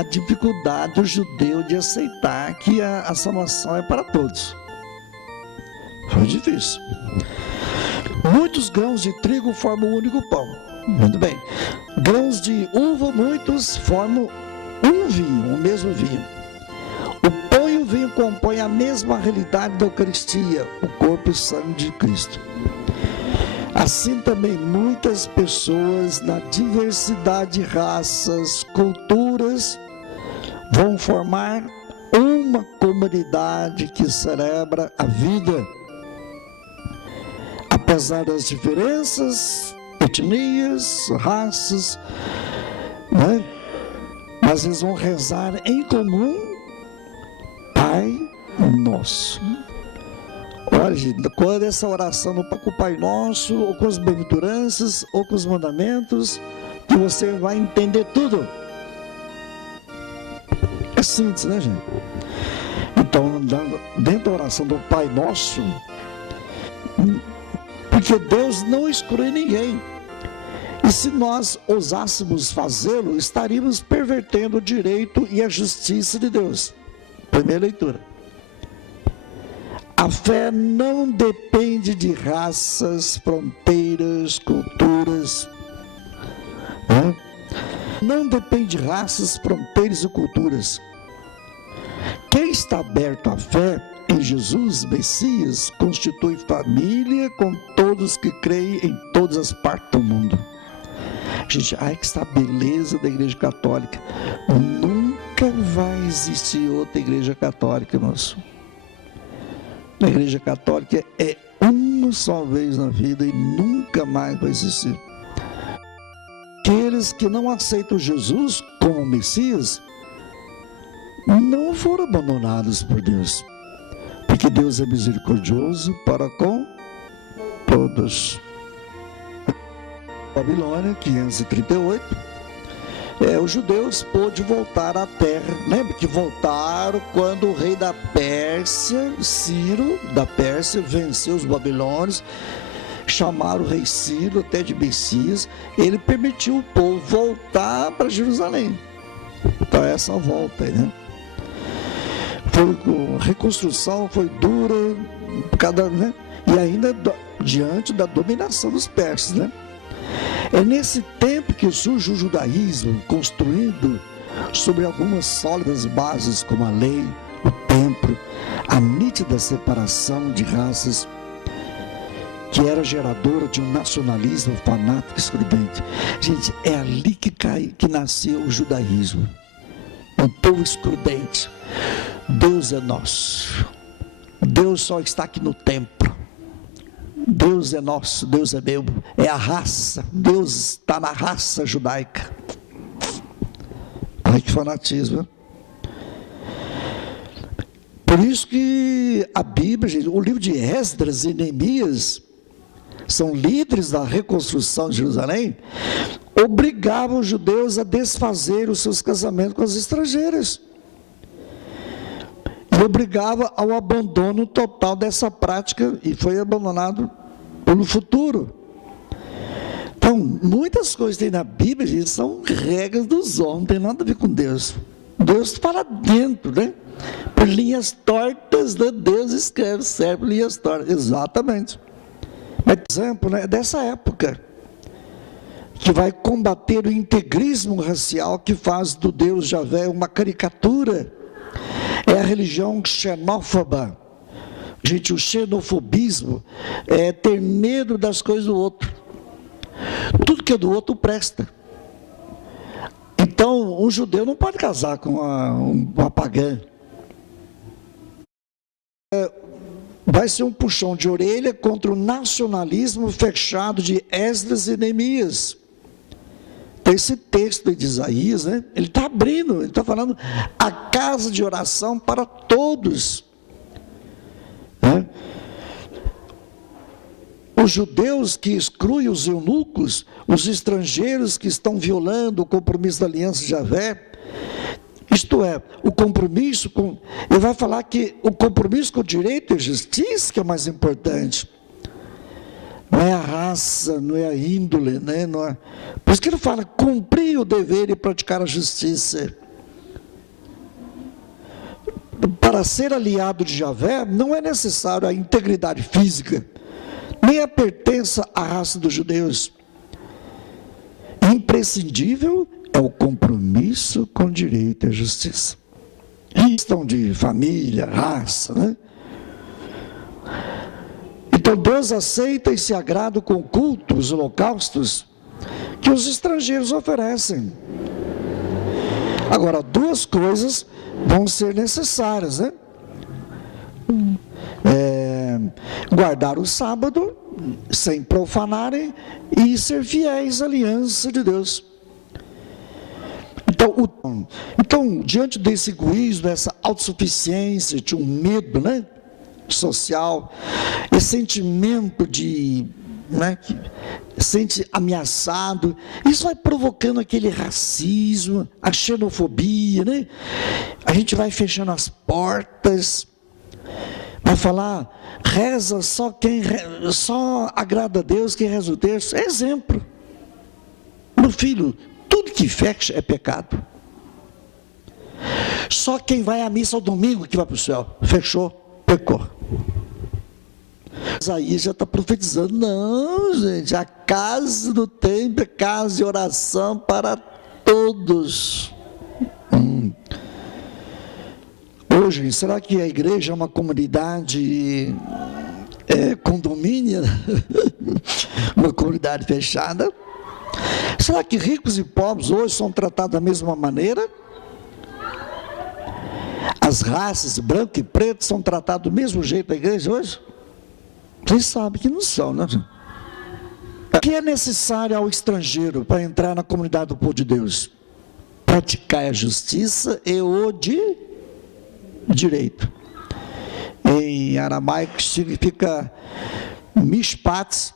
a dificuldade do judeu de aceitar que a salvação é para todos. Foi difícil. Muitos grãos de trigo formam um único pão. Muito bem. Grãos de uva, muitos formam um vinho, o mesmo vinho. O pão e o vinho compõem a mesma realidade da Eucaristia, o corpo e o sangue de Cristo. Assim também muitas pessoas na diversidade de raças, culturas, vão formar uma comunidade que celebra a vida. Apesar das diferenças, etnias, raças, né? Mas eles vão rezar em comum, Pai Nosso. Olha, gente, quando essa oração não com o Pai Nosso, ou com as bem-aventuranças, ou com os mandamentos, que você vai entender tudo. É simples, né, gente? Então, dentro da oração do Pai Nosso, porque Deus não exclui ninguém. E se nós ousássemos fazê-lo, estaríamos pervertendo o direito e a justiça de Deus. Primeira leitura. A fé não depende de raças, fronteiras, culturas. Né? Não depende de raças, fronteiras e culturas. Quem está aberto à fé em Jesus, Messias, constitui família com todos que creem em todas as partes do mundo. Gente, ai que está a beleza da Igreja Católica. Nunca vai existir outra Igreja Católica, moço. A Igreja Católica é uma só vez na vida e nunca mais vai existir. Aqueles que não aceitam Jesus como Messias não foram abandonados por Deus, porque Deus é misericordioso para com todos. Babilônia, 538, os judeus pôde voltar à terra. Lembra que voltaram quando o rei da Pérsia, Ciro da Pérsia, venceu os babilônios, chamaram o rei Ciro até de Messias, ele permitiu o povo voltar para Jerusalém. Então essa volta aí, né? A reconstrução foi dura, né? E ainda diante da dominação dos persas, né? É nesse tempo que surge o judaísmo, construído sobre algumas sólidas bases, como a lei, o templo, a nítida separação de raças, que era geradora de um nacionalismo fanático e excludente. Gente, é ali que nasceu o judaísmo, um povo excludente. Deus é nosso, Deus só está aqui no templo. Deus é nosso, Deus é meu, é a raça, Deus está na raça judaica. Ai que fanatismo. Por isso que a Bíblia, gente, o livro de Esdras e Neemias, são líderes da reconstrução de Jerusalém, obrigavam os judeus a desfazer os seus casamentos com as estrangeiras. E obrigava ao abandono total dessa prática, e foi abandonado pelo futuro. Então, muitas coisas que tem na Bíblia, gente, são regras dos homens, não tem nada a ver com Deus. Deus fala dentro, né? Por linhas tortas, né? Deus escreve, serve linhas tortas, exatamente. Mas, por exemplo, né, dessa época, que vai combater o integrismo racial que faz do Deus Javé uma caricatura, é a religião xenófoba. Gente, o xenofobismo é ter medo das coisas do outro. Tudo que é do outro presta. Então, um judeu não pode casar com uma pagã. Vai ser um puxão de orelha contra o nacionalismo fechado de Esdras e Neemias. Tem esse texto de Isaías, né? Ele está abrindo, ele está falando a casa de oração para todos. Né? Os judeus que excluem os eunucos, os estrangeiros que estão violando o compromisso da aliança de Javé, isto é, o compromisso com... Ele vai falar que o compromisso com o direito e a justiça que é o mais importante. Não é a raça, não é a índole, né? Não é... Por isso que ele fala, cumprir o dever e praticar a justiça. para ser aliado de Javé, não é necessário a integridade física, nem a pertença à raça dos judeus. Imprescindível é o compromisso com o direito e a justiça. Questão de família, raça, né? Então Deus aceita e se agrada com cultos, holocaustos que os estrangeiros oferecem. Agora, duas coisas vão ser necessárias, né? Guardar o sábado sem profanarem e ser fiéis à aliança de Deus. Então, diante desse egoísmo, dessa autossuficiência, de um medo, né, social, esse sentimento de, né, que sente ameaçado, isso vai provocando aquele racismo, a xenofobia, né? A gente vai fechando as portas, vai falar, reza só agrada a Deus quem reza o terço. É exemplo. Meu filho, tudo que fecha é pecado. Só quem vai à missa ao domingo que vai para o céu. Fechou, pecou. Isaías já está profetizando. Não, gente, a casa do templo é casa de oração para todos. Hoje, será que a igreja é uma comunidade condomínio? Uma comunidade fechada? Será que ricos e pobres hoje são tratados da mesma maneira? As raças, branco e preto, são tratadas do mesmo jeito na igreja hoje? Vocês sabem que não são, né? O que é necessário ao estrangeiro para entrar na comunidade do povo de Deus? Praticar a justiça e o direito. Em aramaico significa mishpat,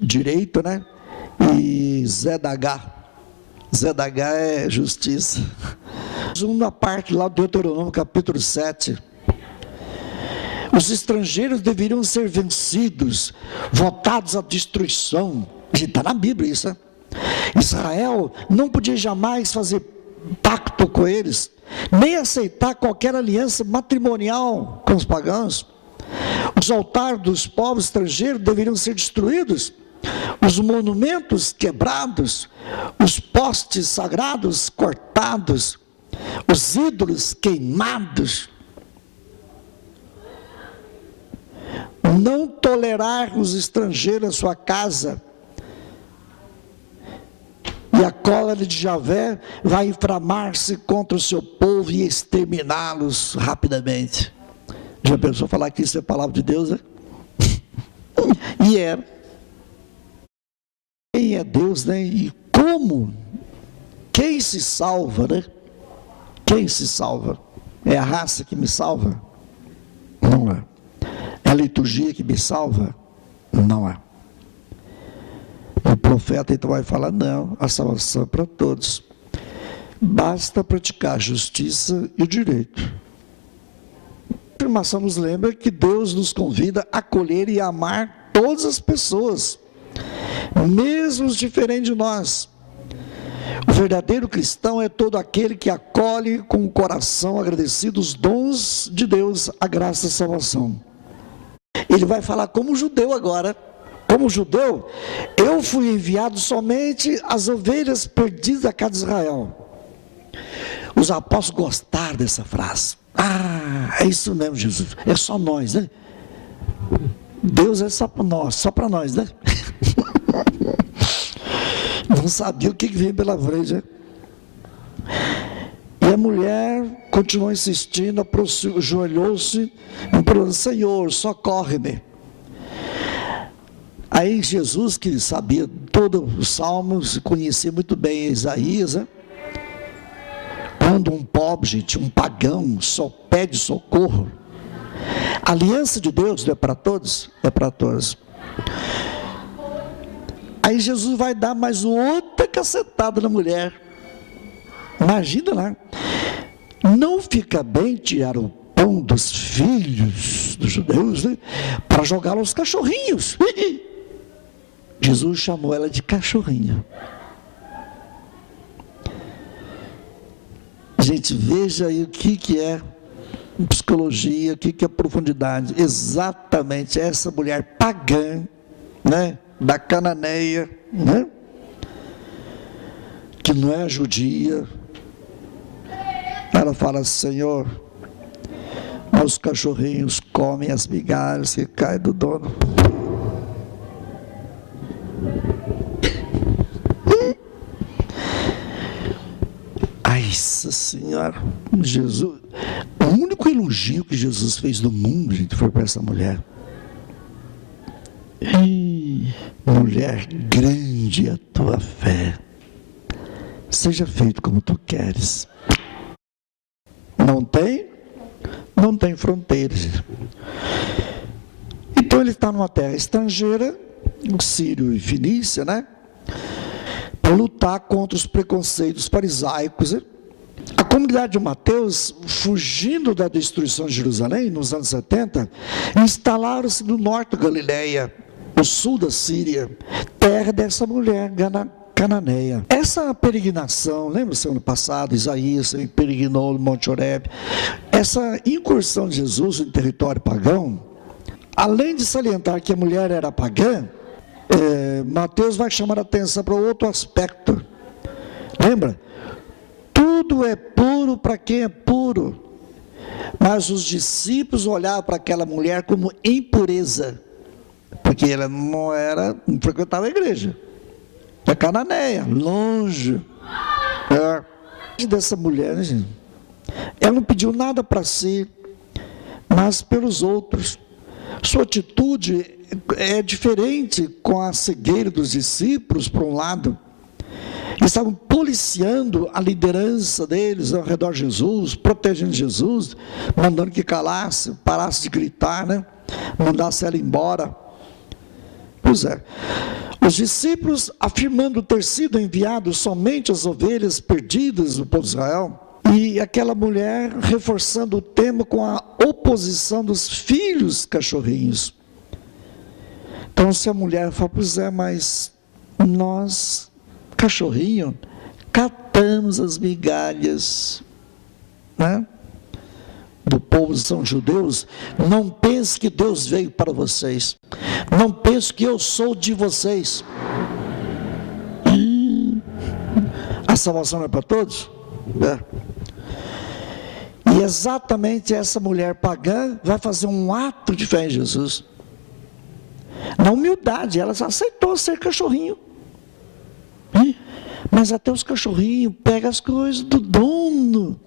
direito, né? E zedagá é justiça. Uma parte lá do Deuteronômio, capítulo 7. Os estrangeiros deveriam ser vencidos, votados à destruição. Está na Bíblia isso, né? Israel não podia jamais fazer pacto com eles, nem aceitar qualquer aliança matrimonial com os pagãos. Os altares dos povos estrangeiros deveriam ser destruídos, os monumentos quebrados, os postes sagrados cortados, os ídolos queimados. Não tolerar os estrangeiros em sua casa. E a cólera de Javé vai inflamar-se contra o seu povo e exterminá-los rapidamente. Já pensou falar que isso é palavra de Deus, né? E é. Quem é Deus, né? E como? Quem se salva, né? Quem se salva? É a raça que me salva? Não é. É a liturgia que me salva? Não é. O profeta então vai falar, não, a salvação é para todos. Basta praticar a justiça e o direito. A afirmação nos lembra que Deus nos convida a acolher e amar todas as pessoas, mesmo os diferentes de nós. O verdadeiro cristão é todo aquele que acolhe com o coração agradecido os dons de Deus, a graça da salvação. Ele vai falar como judeu agora. Como judeu, eu fui enviado somente às ovelhas perdidas da casa de Israel. Os apóstolos gostaram dessa frase. Ah, é isso mesmo, Jesus. É só nós, né? Deus é só para nós, né? Não sabia o que vem pela frente, né? E a mulher continuou insistindo, ajoelhou-se, implorando, Senhor, socorre-me. Aí Jesus, que sabia todos os salmos, conhecia muito bem Isaías, né? Quando um pobre, gente, um pagão, só pede socorro, a aliança de Deus não é para todos? É para todos. Aí Jesus vai dar mais outra cacetada na mulher. Imagina lá. Não fica bem tirar o pão dos filhos dos judeus, né, para jogá-lo aos cachorrinhos. Jesus chamou ela de cachorrinha. Gente, veja aí o que é psicologia, o que é profundidade. Exatamente essa mulher pagã, né, da Cananeia, né, que não é judia, ela fala: Senhor, os cachorrinhos comem as migalhas que caem do dono. Ai, Senhora, Jesus, o único elogio que Jesus fez do mundo, gente, foi para essa mulher. Mulher, grande a tua fé, seja feito como tu queres. Não tem fronteiras. Então ele está numa terra estrangeira, Sírio e Fenícia, né? Para lutar contra os preconceitos farisaicos. A comunidade de Mateus, fugindo da destruição de Jerusalém, nos anos 70, instalaram-se no norte da Galileia, no sul da Síria, terra dessa mulher cananeia. Essa peregrinação, lembra-se ano passado, Isaías peregrinou no Monte Horebe, essa incursão de Jesus em território pagão, além de salientar que a mulher era pagã, Mateus vai chamar a atenção para outro aspecto. Lembra? Tudo é puro para quem é puro, mas os discípulos olhavam para aquela mulher como impureza, porque ela não frequentava a igreja, é cananeia, longe. Dessa mulher, né, gente? Ela não pediu nada para si, mas pelos outros. Sua atitude é diferente com a cegueira dos discípulos, por um lado. Eles estavam policiando a liderança deles ao redor de Jesus, protegendo Jesus, mandando que calasse, parasse de gritar, né? Mandasse ela embora. Pois é. Os discípulos, afirmando ter sido enviados somente às ovelhas perdidas do povo de Israel, e aquela mulher reforçando o tema com a oposição dos filhos cachorrinhos. Então, se a mulher fala: pois é, mas nós, cachorrinho, catamos as migalhas, né, do povo, são judeus, não pense que Deus veio para vocês, não pense que eu sou de vocês. A salvação não é para todos? E exatamente essa mulher pagã vai fazer um ato de fé em Jesus. Na humildade, ela aceitou ser cachorrinho. Mas até os cachorrinhos pegam as coisas do dono.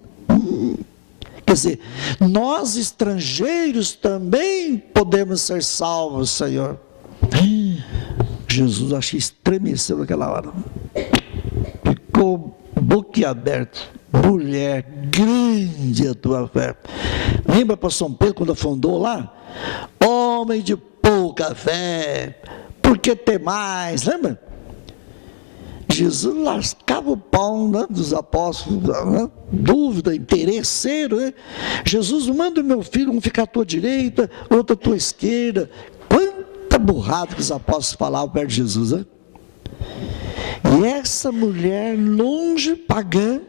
Quer dizer, nós estrangeiros também podemos ser salvos, Senhor. Jesus, acho que estremeceu naquela hora. Ficou boquiaberto. Mulher, grande a tua fé. Lembra para São Pedro quando afundou lá? Homem de pouca fé, por que temais? Lembra? Jesus lascava o pau, né, dos apóstolos, né? Dúvida, interesseiro, né? Jesus, manda o meu filho, um ficar à tua direita, outro à tua esquerda. Quanta burrada que os apóstolos falavam perto de Jesus, né? E essa mulher, longe, pagã,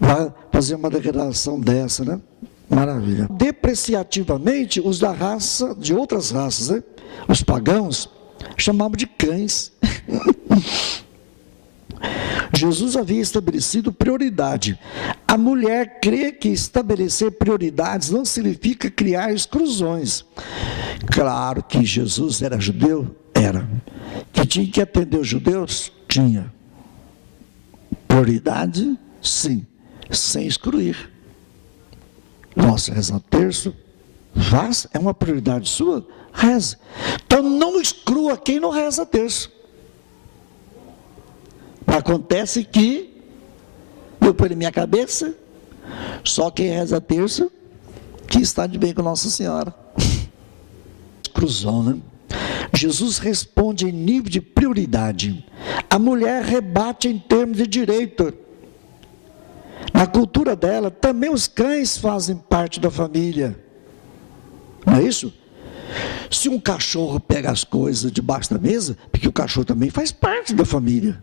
vai fazer uma declaração dessa, né? Maravilha. Depreciativamente, os da raça, de outras raças, né? Os pagãos, chamavam de cães. Jesus havia estabelecido prioridade. A mulher crê que estabelecer prioridades não significa criar exclusões. Claro que Jesus era judeu? Era. Que tinha que atender os judeus? Tinha. Prioridade? Sim. Sem excluir. Nossa, reza terço, faz, é uma prioridade sua, reza. Então não exclua quem não reza terço. Acontece que, eu ponho na minha cabeça, só quem reza terço, que está de bem com Nossa Senhora. Exclusão, né? Jesus responde em nível de prioridade. A mulher rebate em termos de direito. Na cultura dela, também os cães fazem parte da família. Não é isso? Se um cachorro pega as coisas debaixo da mesa, porque o cachorro também faz parte da família.